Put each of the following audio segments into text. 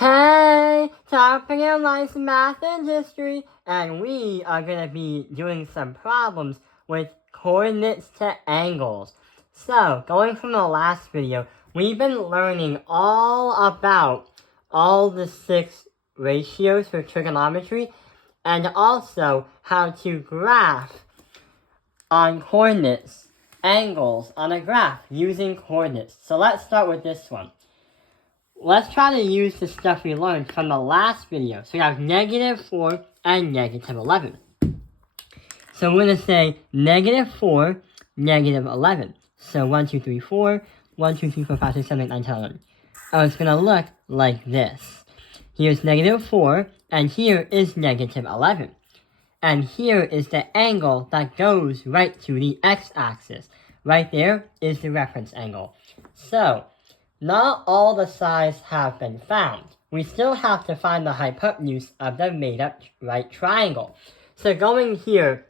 Hey, topic of life's math and history, and we are going to be doing some problems with coordinates to angles. So, going from the last video, we've been learning all about all the 6 ratios for trigonometry, and also how to graph on coordinates, angles on a graph using coordinates. So let's start with this one. Let's try to use the stuff we learned from the last video. So we have -4 and -11. So we're going to say -4, -11. So 1, 2, 3, 4, 1, 2, 3, 4, 5, 6, 7, 8, 9, 10, 11. Oh, it's going to look like this. Here's -4, and here is -11. And here is the angle that goes right to the x-axis. Right there is the reference angle. So, not all the sides have been found. We still have to find the hypotenuse of the made-up right triangle. So going here,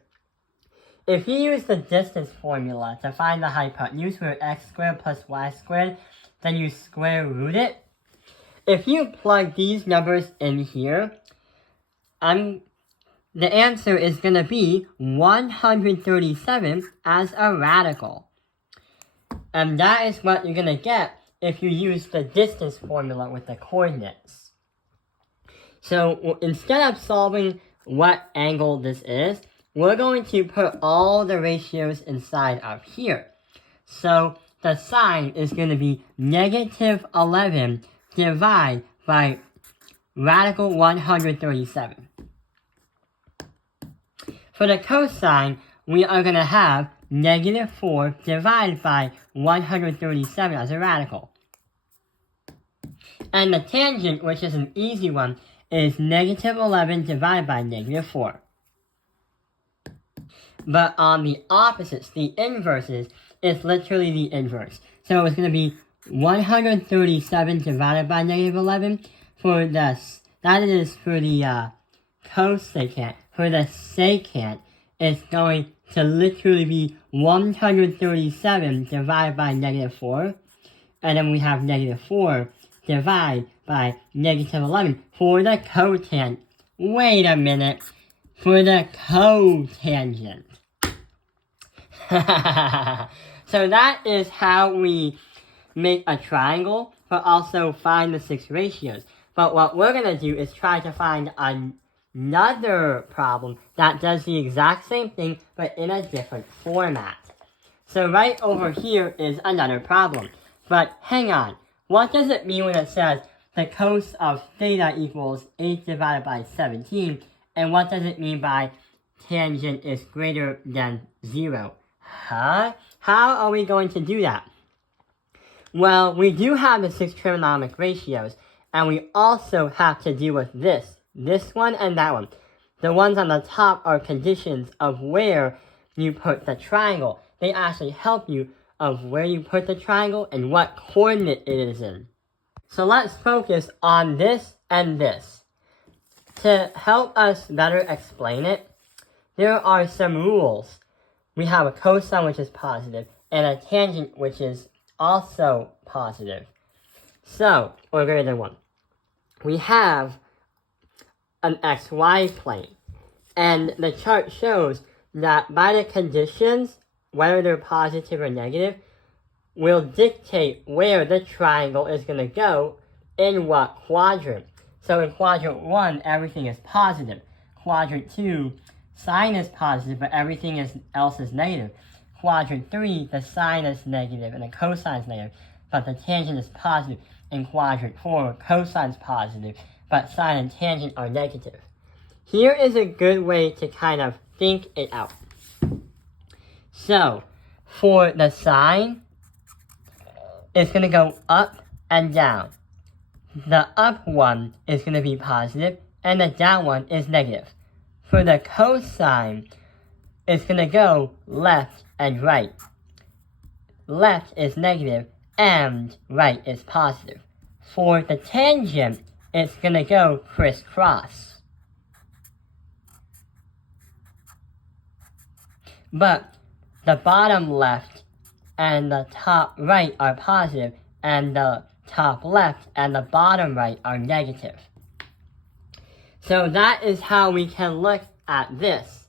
if you use the distance formula to find the hypotenuse for x squared plus y squared, then you square root it. If you plug these numbers in here, the answer is going to be 137 as a radical. And that is what you're going to get if you use the distance formula with the coordinates. So instead of solving what angle this is, we're going to put all the ratios inside of here. So the sign is going to be -11 divided by radical 137. For the cosine, we are going to have -4 divided by 137 as a radical. And the tangent, which is an easy one, is -11 divided by -4. But on the opposites, the inverses, it's literally the inverse. So it's going to be 137 divided by -11 for this. That is for the cosecant. For the secant, it's going to literally be 137 divided by -4. And then we have -4 divided by -11 for the cotangent. Wait a minute. For the cotangent. So that is how we make a triangle, but also find the 6 ratios. But what we're going to do is try to find another problem that does the exact same thing, but in a different format. So right over here is another problem. But hang on, what does it mean when it says the cos of theta equals 8 divided by 17? And what does it mean by tangent is greater than 0? Huh? How are we going to do that? Well, we do have the 6 trigonometric ratios, and we also have to deal with this one and that one. The ones on the top are conditions of where you put the triangle. They actually help you of where you put the triangle and what coordinate it is in. So let's focus on this and this. To help us better explain it, there are some rules. We have a cosine, which is positive, and a tangent, which is also positive. So, or greater than 1. We have an xy plane, and the chart shows that by the conditions, whether they're positive or negative, will dictate where the triangle is going to go in what quadrant. So in quadrant 1, everything is positive. Quadrant 2, sine is positive, but everything else is negative. Quadrant 3, the sine is negative and the cosine is negative, but the tangent is positive. In quadrant 4, cosine is positive, but sine and tangent are negative. Here is a good way to kind of think it out. So, for the sine, it's going to go up and down. The up one is going to be positive, and the down one is negative. For the cosine, it's going to go left and right. Left is negative, and right is positive. For the tangent, it's going to go crisscross. But the bottom left and the top right are positive, and the top left and the bottom right are negative. So that is how we can look at this,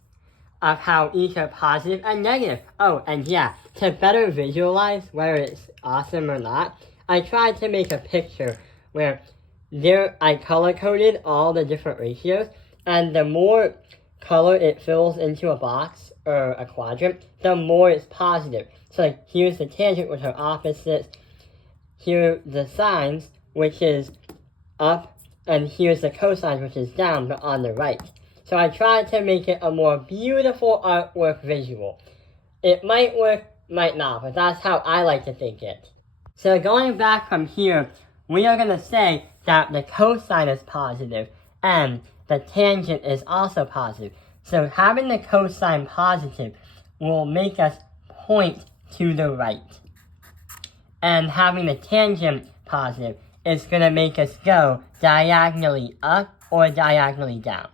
of how each are positive and negative. Oh, and yeah, to better visualize whether it's awesome or not, I tried to make a picture where I color-coded all the different ratios, and the more color it fills into a box or a quadrant, the more it's positive. So like, here's the tangent, which are opposites, here are the sines, which is up, and here's the cosine, which is down, but on the right. So I tried to make it a more beautiful artwork visual. It might work, might not, but that's how I like to think it. So going back from here, we are going to say that the cosine is positive, and the tangent is also positive. So having the cosine positive will make us point to the right. And having the tangent positive is going to make us go diagonally up or diagonally down.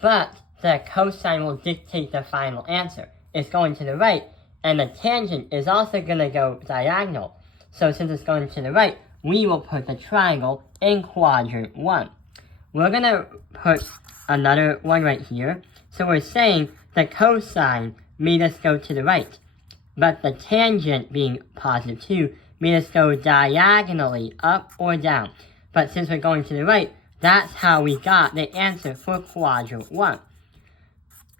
But the cosine will dictate the final answer. It's going to the right, and the tangent is also going to go diagonal. So since it's going to the right, we will put the triangle in quadrant 1. We're going to put another one right here. So we're saying the cosine made us go to the right, but the tangent, being positive 2, made us go diagonally up or down. But since we're going to the right, that's how we got the answer for quadrant 1.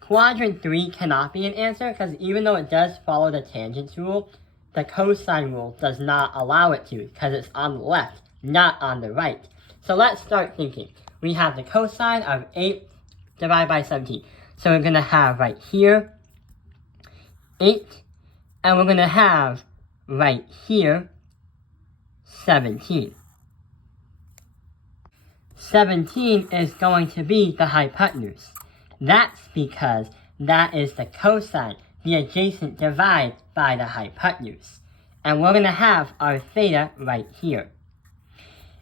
Quadrant 3 cannot be an answer because even though it does follow the tangent rule, the cosine rule does not allow it to because it's on the left, not on the right. So let's start thinking. We have the cosine of 8 divided by 17. So we're going to have right here 8, and we're going to have right here 17. 17 is going to be the hypotenuse. That's because that is the cosine, the adjacent divided by the hypotenuse. And we're going to have our theta right here.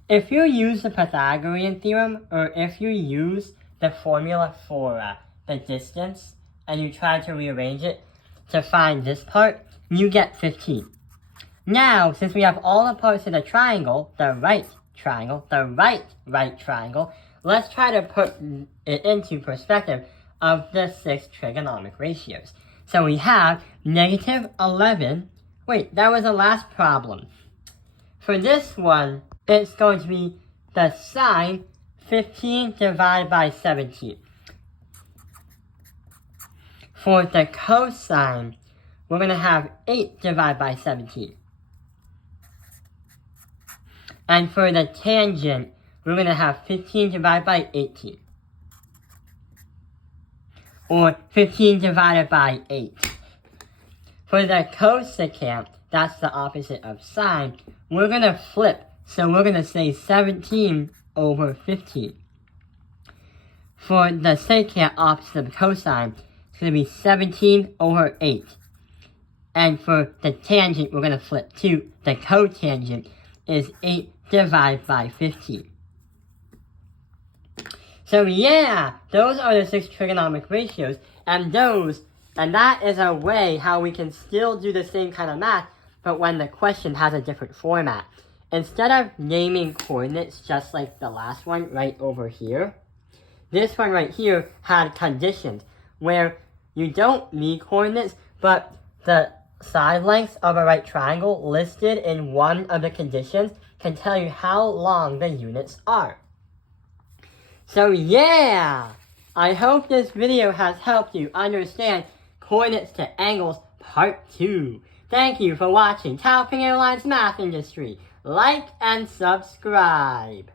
If you use the Pythagorean theorem, or if you use the formula for the distance, and you try to rearrange it to find this part, you get 15. Now, since we have all the parts of the triangle, the right triangle, the right triangle, let's try to put it into perspective of the 6 trigonomic ratios. So we have negative 11. Wait, that was the last problem. For this one, it's going to be the sine 15 divided by 17. For the cosine, we're going to have 8 divided by 17. And for the tangent, we're going to have 15 divided by 18. Or 15 divided by 8. For the cosecant, that's the opposite of sine, we're going to flip. So we're going to say 17 over 15. For the secant opposite of cosine, it's going to be 17 over 8. And for the tangent, we're going to flip too. The cotangent is 8 divided by 15. So yeah, those are the 6 trigonomic ratios, and that is a way how we can still do the same kind of math, but when the question has a different format. Instead of naming coordinates just like the last one right over here, this one right here had conditions where you don't need coordinates, but the side lengths of a right triangle listed in one of the conditions can tell you how long the units are. So yeah, I hope this video has helped you understand coordinates to angles part 2. Thank you for watching Taoping Airlines Math Industry. Like and subscribe.